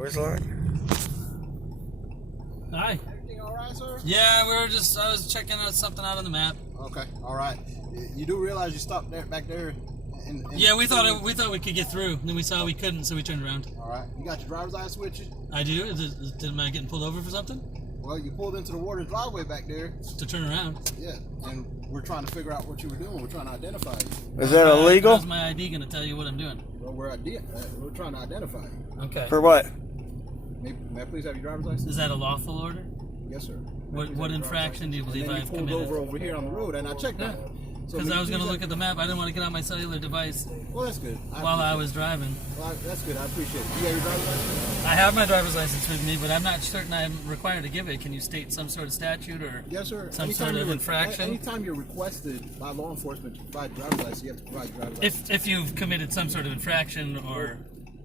Where's Lauren? Hi. Everything all right, sir? Yeah, I was checking out something out on the map. Okay, all right. You do realize you stopped there, back there? Yeah, we thought we could get through. Then we saw we couldn't, so we turned around. All right. You got your driver's license with you? I do. Am I getting pulled over for something? Well, you pulled into the Ware driveway back there. To turn around. Yeah, and we're trying to figure out what you were doing. We're trying to identify you. Is that illegal? How's my ID going to tell you what I'm doing? Well, we're trying to identify you. Okay. For what? May I please have your driver's license? Is that a lawful order? Yes, sir. What infraction do you believe I've pulled committed? over here on the road, and I checked that. Because I was going to look at the map. I didn't want to get on my cellular device Well, that's good. while I was driving. Well, that's good. I appreciate it. Do you have your driver's license? I have my driver's license with me, but I'm not certain I'm required to give it. Can you state some sort of statute or Yes, sir. some sort of infraction? Anytime you're requested by law enforcement to provide driver's license, you have to provide your driver's license. If you've committed some sort of infraction or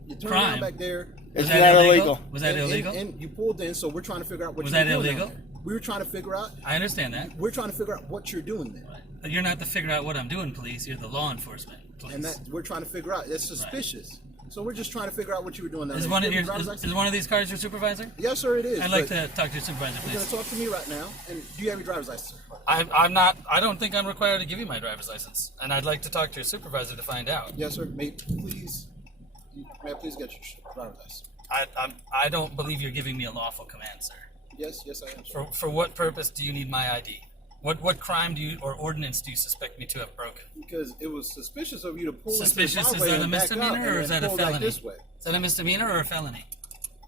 You turn crime, around back there. Is that illegal? Was that illegal? And you pulled in, so we're trying to figure out what Was you're that doing illegal? down there. We were trying to figure out. I understand that. We're trying to figure out what you're doing there. But you're not to figure out what I'm doing, police. You're the law enforcement police. And that we're trying to figure out. It's suspicious. So we're just trying to figure out what you were doing down Is there. one, You of have your, your driver's is license? one of these cars your supervisor? Yes, sir, it is. I'd like but to talk to your supervisor, You're going please. to talk to me right now. And do you have your driver's license, sir? I'm not. I don't think I'm required to give you my driver's license, and I'd like to talk to your supervisor to find out. Yes, sir. May I please get your driver's license? I don't believe you're giving me a lawful command, sir. Yes, I am, sir. For what purpose do you need my ID? What crime do you or ordinance do you suspect me to have broken? Because it was suspicious of you to pull Suspicious, into is the driveway that a and back out misdemeanor or and is then that a pull back felony? this way. Is that a misdemeanor or a felony?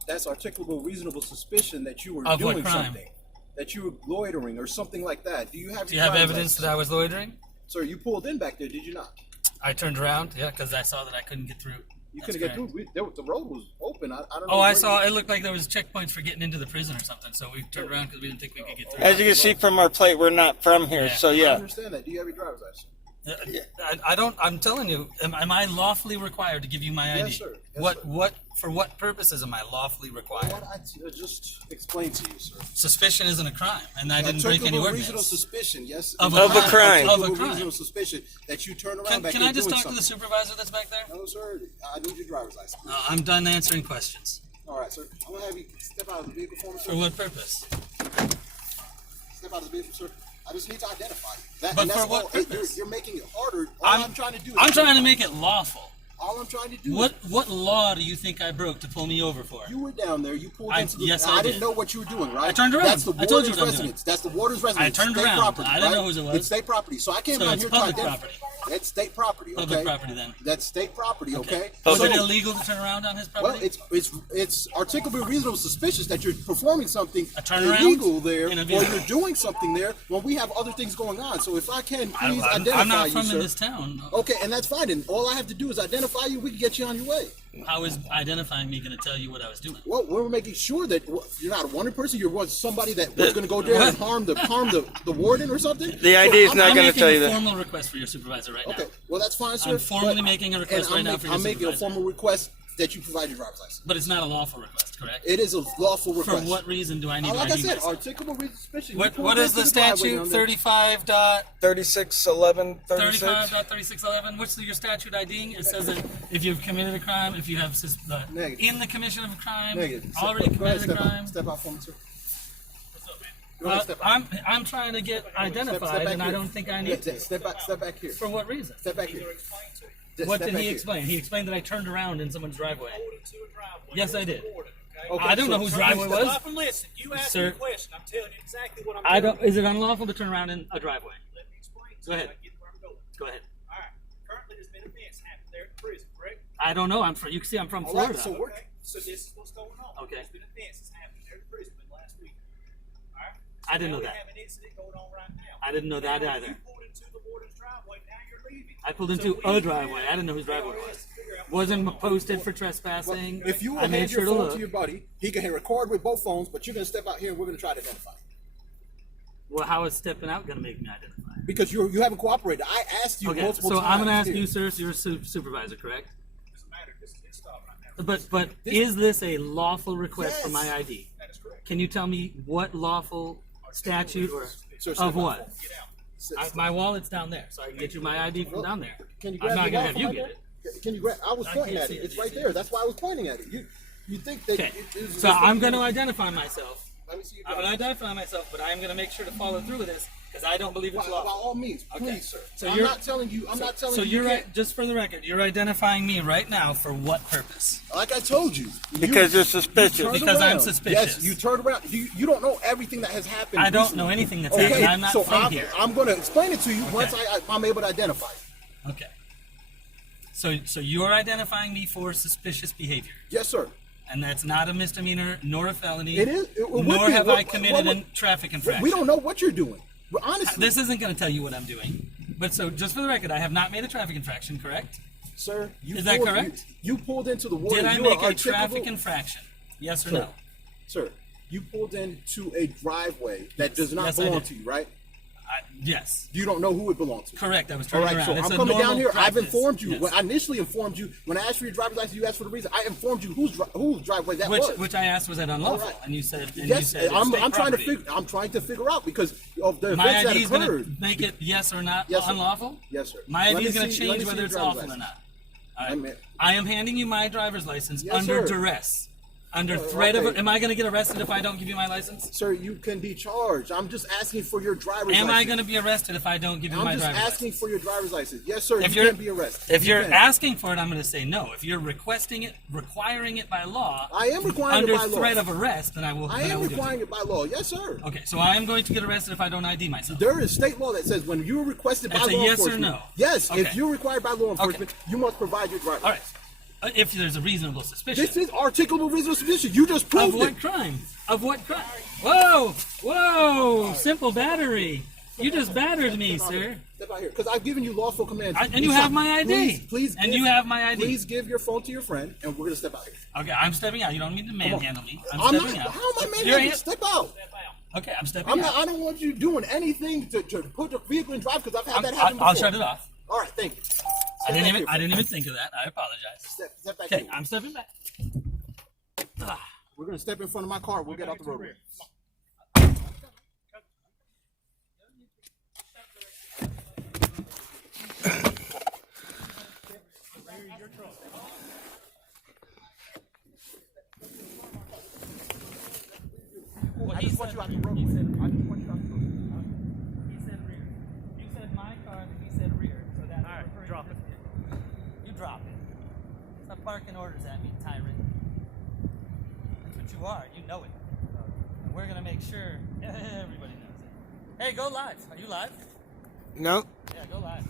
That's articulable reasonable suspicion that you were Of what doing crime? something. That you were loitering or something like that. Do you have Do you have evidence that I was loitering? Sir, you pulled in back there, did you not? I turned around, yeah, because I saw that I couldn't get through. You That's couldn't get correct. through. The road was open. I don't know. Oh, I where saw. you- It looked like there was checkpoints for getting into the prison or something. So we turned around because we didn't think we could get through. As you can see from our plate, we're not from here, Yeah. so I yeah. understand that. Do you have your driver's license? I don't. I'm telling you. Am I lawfully required to give you my ID? Yes, sir. Yes, What? sir. For what purposes am I lawfully required? What I just explained to you, sir. Suspicion isn't a crime, and I didn't break any Articulable ordinance. reasonable suspicion, yes. Of a crime. Of a Articulable crime. reasonable suspicion that you turn around Can, back can there I just doing talk to the something. supervisor that's back there? No, sir. I need your driver's license. I'm done answering questions. All right, sir. I'm gonna have you step out of the vehicle for me, sir. For what purpose? Step out of the vehicle, sir. I just need to identify you. That, But and that's for what all. purpose? You're making it harder. All I'm trying to do. Is I'm trying to make it lawful. All I'm trying to do. What law do you think I broke to pull me over for? You were down there. You pulled I- into the. yes, I I didn't did. know what you were doing, right? I turned around. That's the I told you warden's what I'm residence. That's the warden's residence. I turned State around. Property, I didn't right? know whose it was. It's state property. So I came So down it's here public to identify. property. That's state property. Okay. Public property, then. That's state property. Okay. Was So- it illegal to turn around on his Well, property? it's articulably reasonable suspicious that you're performing something A turnaround illegal there, in a or vehicle. you're doing something there when we have other things going on. So if I can please I'm identify not you, from sir. in this town. Okay, and that's fine. And all I have to do is identify you. We can get you on your way. How is identifying me going to tell you what I was doing? Well, we're making sure that you're not a wanted person. You're somebody that was going to go there and harm the warden or something. The ID is not I'm going to making tell you a that. formal request for your supervisor right Okay, now. well that's fine, sir. I'm formally but- making a request and right now for your I'm making a supervisor. formal request that you provide your driver's license. But it's not a lawful request, correct? It is a lawful For request. what reason do I need to Like I ID said, myself? articulable reasonable suspicion. You What pulled is into the driveway statute? down there. 3611, 36. 35.3611. What's your statute IDing? It says that if you've committed a crime, if you have Negative. in the commission of a crime, Negative. already Go ahead, committed a crime. Step out for me, sir. Go ahead, step out. I'm trying to get Step identified, back and I here. don't think I need to. Step back here. For what reason? Step back here. What Step did back he here. explain? He explained that I turned around in someone's driveway. Yes, I did. Okay, I don't know so- whose driveway was. Stop and listen. You asked Sir. me a question. I'm telling you exactly what I'm I telling don't. Is it unlawful to turn around in a driveway? you. Let me explain to Go you. ahead. I get where I'm going. Go ahead. All right. Currently, there's been events happening there at the prison, correct? I don't know. I'm from. You can see I'm from All right, Florida. so we're- Okay. So this is what's going on. Okay. There's been events that's happened there at the prison in the last week. All right. So I didn't now know we that. have an incident going on right now. I didn't know that Now, either. You pulled into the warden's driveway. Now you're leaving. I pulled So into we a driveway. I didn't know whose driveway it was. figure out what's Wasn't going on. posted for trespassing. If you will I made hand sure your to phone look. to your buddy, he can record with both phones, but you're going to step out here and we're going to try to identify you. Well, how is stepping out going to make me identify? Because you haven't cooperated. I asked you Okay, multiple so times. I'm going to ask here. you, sir. You're a supervisor, correct? Doesn't matter. This is stop right now. But is this a lawful request for my Yes. ID? That is correct. Can you tell me what lawful statute or Sir, step of out. what? Get out. My wallet's down there, so I can get you my ID from down there. Can you I'm grab not your going to have wallet you from get right it. there? Can you grab? I was I pointing can't at see it. it. It's right there. That's why I was pointing at it. You think that Okay. it is? So I'm going to identify myself. Let me see your I'm going to driver's identify myself, but I am going to make sure to follow through with this because I don't believe it's By lawful. all means, please, Okay. sir. So I'm you're- not telling you. I'm not telling So you. you're you right, can't. just for the record, you're identifying me right now for what purpose? Like I told you. Because you you're suspicious. turned Because I'm around. suspicious. Yes, you turned around. You don't know everything that has happened. I don't recently. know anything that's Okay, happened. I'm not so from here. I'm going to explain it to you once Okay. I'm able to identify it. Okay. So you're identifying me for suspicious behavior, Yes, sir. and that's not a misdemeanor nor a felony. It is. It would nor be. have What- I committed what- a traffic infraction. We don't know what you're doing. But honestly, This isn't going to tell you what I'm doing. But so, just for the record, I have not made a traffic infraction, correct? sir, you Is that pulled- correct? You pulled into the water. Did I you make are a traffic articulable- infraction? Yes or Sir, no? Sir, you pulled into a driveway that does not Yes, I belong did. to you, right? Yes. You don't know who it belongs to. Correct. I was All turning right, around. so It's I'm a coming down normal here. I've practice. informed you. Yes. When I initially informed you, when I asked for your driver's license, you asked for the reason. I informed you whose driveway that was. Which I asked was that unlawful, All right. and you said and you Yes, said I'm state trying to property. I'm trying to figure out because of the My events ID is that going to occurred. make it yes or not Yes, sir. unlawful. Yes, sir. My Let ID me is going to see- let change me see whether your it's driver's lawful or license. not. All I'm right. in. I am handing you my driver's license Yes, under sir. duress, under threat of. okay. Am I going to get arrested if I don't give you my license? Sir, you can be charged. I'm just asking for your driver's license. Am I going to be arrested if I don't give you I'm my just driver's asking license? for your driver's license. Yes, sir. If you you're can be arrested. if You you're can. asking for it, I'm going to say no. If you're requesting it, requiring it by law, I am requiring under it by law. threat of arrest, then I will. I then am will do it. requiring it by law. Yes, sir. Okay, so I am going to get arrested if I don't ID myself. There is state law that says when you are requested by That's a law yes or enforcement. no? Yes, Okay. if you're required by law enforcement, you must provide your driver's All right. license. If there's a reasonable suspicion. This is articulable reasonable suspicion. You just Of proved what it. crime? Of what crime? Whoa! Whoa! Simple battery. You just battered me, sir. Step out here, because I've given you lawful commands. And you have my ID. Please, And give- you have my ID. Please give your phone to your friend, and we're gonna step out here. Okay, I'm stepping out. You don't need to manhandle me. I'm I'm stepping not. out. How am I You're manhandling? in- Step out. Okay, I'm stepping I'm out. not. I don't want you doing anything to put the vehicle in drive because I've had that happen before. I'll shut it off. All right, thank you. I Step back didn't here, even think of that. I apologize. Step back Okay, here. I'm stepping back. We're gonna step in front of my car. We'll get out the roadway. Well, I just want you out the roadway. He said, I just want you out the roadway. he said rear. You said my car, and he said rear. So that's All right, referring drop to it. this. You drop it. Stop barking orders at me, tyrant. That's what you are. You know it. And we're gonna make sure everybody knows it. Hey, go live. Are you live? No. Yeah, go live.